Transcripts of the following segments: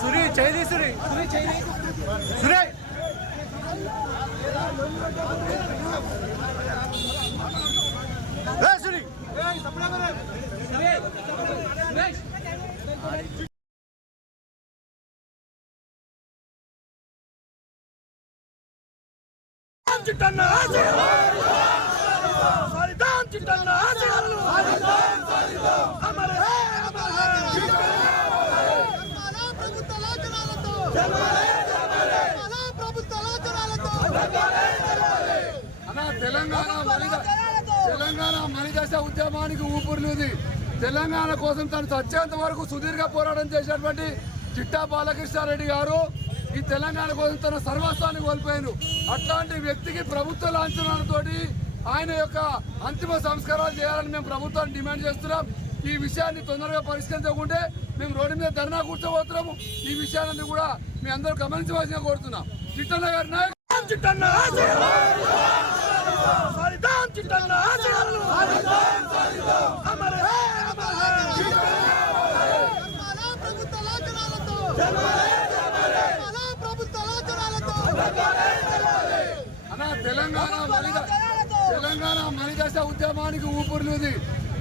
సురి చేయి సురి. సురి చేయి సురే. ఏ సురి. చిట్టన్న ఫలితం చిట్టన్న ప్రభుత్వ తెలంగాణ ప్రభుత్వ తెలంగాణ తెలంగాణ ఉద్యమానికి ఊపిరిలుది తెలంగాణ కోసం తను చచ్చేంత వరకు సుదీర్ఘ పోరాటం చేసినటువంటి చిట్టా బాలకృష్ణారెడ్డి గారు ఈ తెలంగాణ కోసం తన సర్వస్వాన్ని కోల్పోయాను అట్లాంటి వ్యక్తికి ప్రభుత్వ లాంఛనాలతోటి ఆయన యొక్క అంతిమ సంస్కారాలు చేయాలని మేము ప్రభుత్వాన్ని డిమాండ్ చేస్తున్నాం. ఈ విషయాన్ని తొందరగా పరిష్కరించకుంటే మేము రోడ్డు మీద ధర్నా కూర్చోబోతున్నాము. ఈ విషయాన్ని కూడా మీ అందరూ గమనించవలసిన కోరుతున్నాం. చిట్టన్న గారి నాయకుడు చిట్టన్న తెలంగాణ తెలంగాణ అన్న మలిదశ ఉద్యమానికి ఊపిరిలుది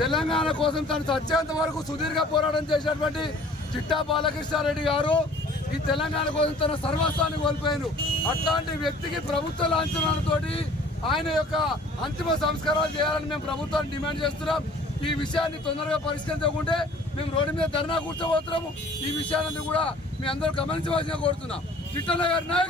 తెలంగాణ కోసం తను చచ్చేంత వరకు సుదీర్ఘ పోరాటం చేసినటువంటి చిట్టా బాలకృష్ణారెడ్డి గారు ఈ తెలంగాణ కోసం తన సర్వస్వాన్ని కోల్పోయాను అట్లాంటి వ్యక్తికి ప్రభుత్వ లాంఛనాలతోటి ఆయన యొక్క అంతిమ సంస్కారాలు చేయాలని మేము ప్రభుత్వాన్ని డిమాండ్ చేస్తున్నాం. ఈ విషయాన్ని తొందరగా పరిష్కరించకుంటే మేము రోడ్డు మీద ధర్నా కూర్చోబోతున్నాము. ఈ విషయాన్ని కూడా మీ అందరూ గమనించవలసిన కోరుతున్నాం. చిట్టన్న గారి